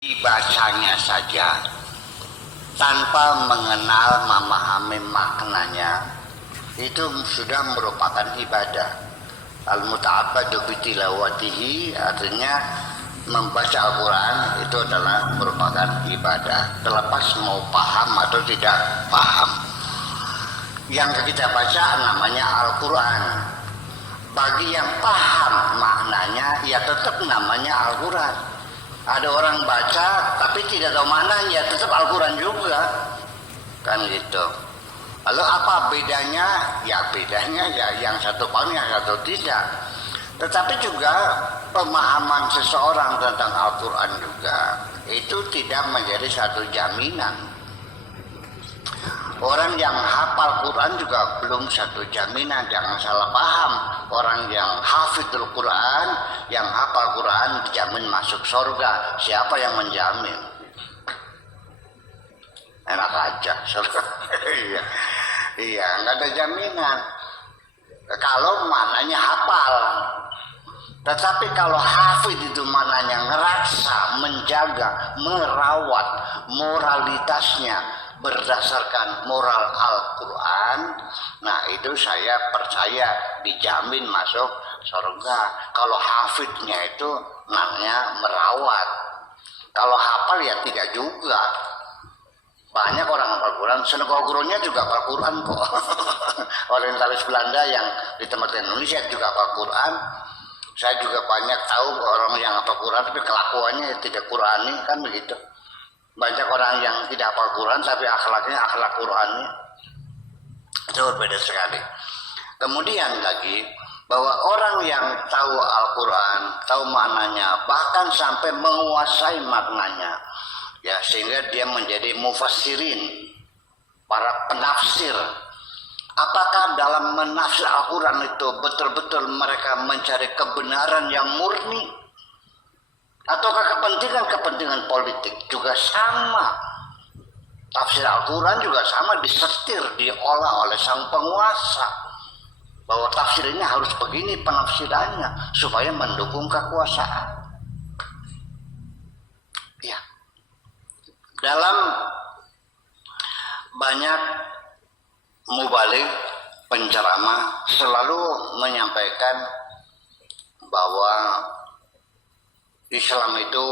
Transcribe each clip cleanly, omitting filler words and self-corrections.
Dibacanya saja tanpa mengenal memahami maknanya itu sudah merupakan ibadah. Al-muta'abbadu bitilawatihi artinya membaca Al-Quran itu adalah merupakan ibadah, terlepas mau paham atau tidak paham. Yang kita baca namanya Al-Quran. Bagi yang paham maknanya ya tetap namanya Al-Quran. Ada orang baca tapi tidak tahu maknanya, tetap Al-Quran juga, kan gitu. Lalu apa bedanya? Ya bedanya ya yang satu paham, yang satu tidak. Tetapi juga pemahaman seseorang tentang Al-Quran juga itu tidak menjadi satu jaminan. Orang yang hafal Quran juga belum satu jaminan, jangan salah paham. Orang yang hafidul Quran, yang hafal Quran dijamin masuk surga. Siapa yang menjamin? Enak aja surga. Iya, nggak ada jaminan. Kalau maknanya hafal. Tetapi kalau hafid itu maknanya ngerasa, menjaga, merawat moralitasnya berdasarkan moral Al-Quran, nah itu saya percaya dijamin masuk surga. Kalau hafidnya itu namanya merawat. Kalau hafal ya tidak juga. Banyak orang hafal Quran, senegol gurunya juga hafal Quran kok. Orientalis Belanda yang di tempat Indonesia juga hafal Quran. Saya juga banyak tahu orang yang hafal Quran tapi kelakuannya tidak Qurani, kan begitu. Banyak orang yang tidak hafal Quran tapi akhlaknya akhlak Qurani. Itu berbeda sekali. Kemudian lagi bahwa orang yang tahu Al-Quran, tahu maknanya, bahkan sampai menguasai maknanya, ya sehingga dia menjadi mufassirin, para penafsir. Apakah dalam menafsir Al-Quran itu betul-betul mereka mencari kebenaran yang murni? Ataukah kepentingan-kepentingan politik juga sama? Tafsir Al-Quran juga sama, disetir, diolah oleh sang penguasa. Bahwa tafsirnya harus begini penafsirannya supaya mendukung kekuasaan. Ya. Dalam banyak mubalik penceramah selalu menyampaikan bahwa Islam itu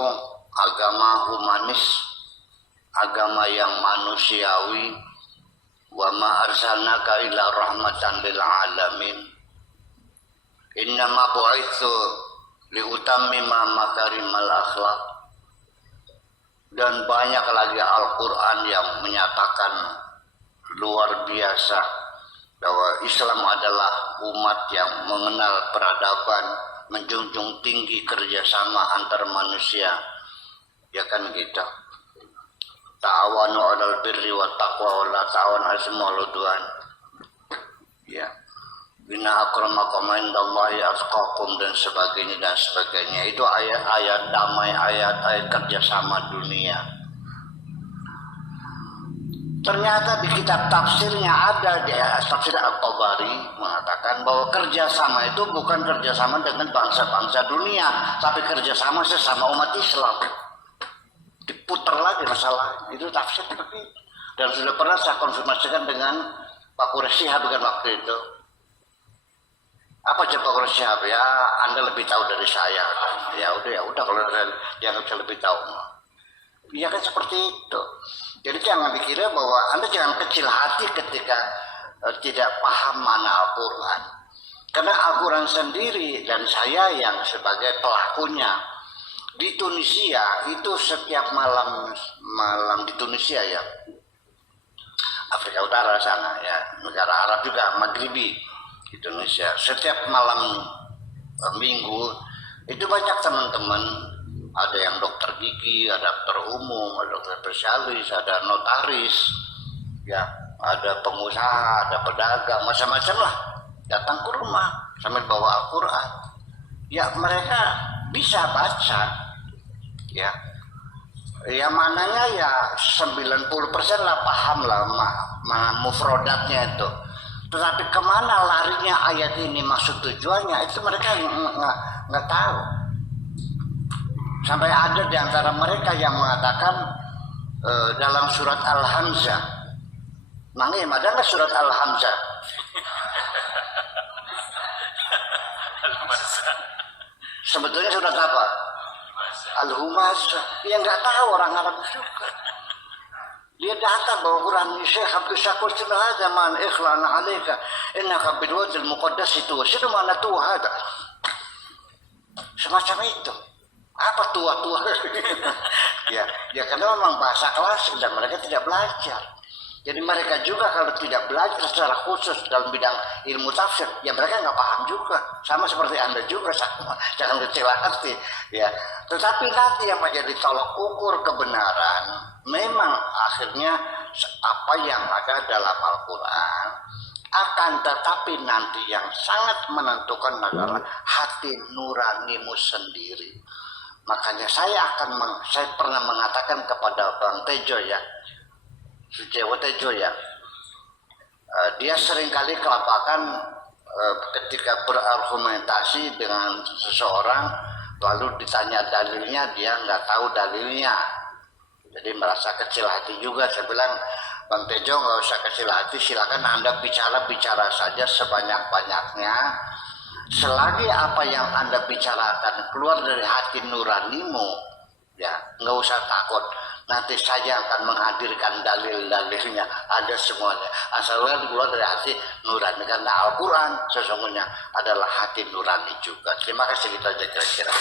agama humanis, agama yang manusiawi. Wa ma arsalnaka illa rahmatan lil alamin. Innama bu'itsu liutammima makarimal akhlaq. Dan banyak lagi Al-Quran yang menyatakan luar biasa bahwa Islam adalah umat yang mengenal peradaban, menjunjung tinggi kerjasama antar manusia, ya kan gitu. Ta'awanu 'alal birri wat taqwa wa la ta'awanu 'alal ismi wal 'udwan. Ya. Inna akramakum indallahi atqakum dan sebagainya. Itu ayat-ayat damai, ayat-ayat kerjasama dunia. Ternyata di kitab tafsirnya ada, di tafsir At-Tabari mengatakan bahwa kerjasama itu bukan kerjasama dengan bangsa-bangsa dunia, tapi kerjasama sesama umat Islam. Diputar lagi masalah itu tafsir begitu. Dan sudah pernah saya konfirmasikan dengan Pak Quraisy Shihab waktu itu. Apa jawab Pak Quraisy Shihab? Ya Anda lebih tahu dari saya. Ya udah kalau dia bisa lebih tahu. Ya kan seperti itu. Jadi jangan dikira bahwa Anda jangan kecil hati ketika tidak paham mana Al-Quran. Karena Al-Quran sendiri dan saya yang sebagai pelakunya di Tunisia itu setiap malam di Tunisia ya, Afrika Utara sana ya, negara Arab juga, Maghribi di Tunisia, setiap malam minggu itu banyak teman-teman. Ada yang dokter gigi, ada dokter umum, ada dokter spesialis, ada notaris, ya, ada pengusaha, ada pedagang, macam-macam lah datang ke rumah sambil bawa Al-Quran. Ya mereka bisa baca, ya, yang mananya ya 90% lah paham lah mana mufrodatnya itu. Tetapi kemana larinya ayat ini, maksud tujuannya itu mereka nggak tahu. Sampai ada di antara mereka yang mengatakan dalam surat Al-Hamzah. Mangim, ada nggak surat Al-Hamzah? Sebetulnya surat apa? Al-Humazah. Yang nggak tahu orang Arab juga. Dia datang bahwa Quran ini Syekh Abdul Syakur sudah zaman ikhlan alaika innaka bil wadil muqaddas itu mana Tuhan semacam itu. Apa tua-tua? ya karena memang bahasa klasik dan mereka tidak belajar. Jadi mereka juga kalau tidak belajar secara khusus dalam bidang ilmu tafsir, ya mereka nggak paham juga. Sama seperti Anda juga, jangan kecil hati. Ya. Tetapi nanti yang menjadi tolok ukur kebenaran, memang akhirnya apa yang ada dalam Al-Quran, akan tetapi nanti yang sangat menentukan adalah hati nuranimu sendiri. Makanya saya pernah mengatakan kepada Bang Tejo ya, Sujewo Tejo ya, dia seringkali kelabakan ketika berargumentasi dengan seseorang, lalu ditanya dalilnya, dia nggak tahu dalilnya, jadi merasa kecil hati juga. Saya bilang, Bang Tejo nggak usah kecil hati, silakan Anda bicara saja sebanyak-banyaknya, selagi apa yang Anda bicarakan keluar dari hati nuranimu, ya nggak usah takut. Nanti saya akan menghadirkan dalil-dalilnya, ada semuanya. Asalkan keluar dari hati nurani, karena Al-Quran sesungguhnya adalah hati nurani juga. Terima kasih, kita aja kira-kira.